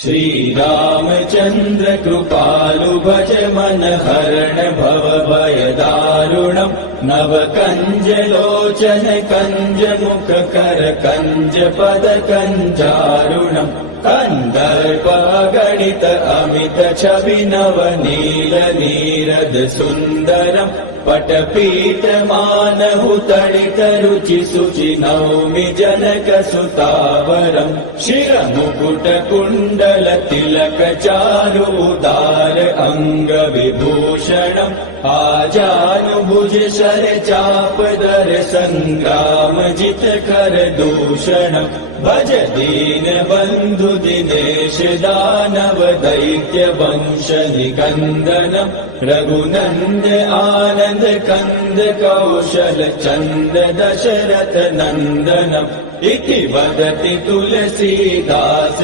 श्रीरामचन्द्र कृपालु भज मन हरण भव भय दारुणम् नव कंज लोचन कंज मुख कर कंज पद कंजारुणम् कंदर्प गणित अमित छवि नव नील नीरद सुन्दरम् पटपीठ मानहु तडित रुचि सुचि नौमि जनक सुतावरम् शिर मुकुट कुण्डल तिलक चारु उदार अंग विभूषणम् आजानुभुज शर चाप दर संग्राम जित कर दूषणम् भज दीन बंधु दिनेश दानव दैत्य वंश निकंदनम् रघुनंद आनंद कंद कौशल चंद दशरथ नंदनम् इति वदति तुलसीदास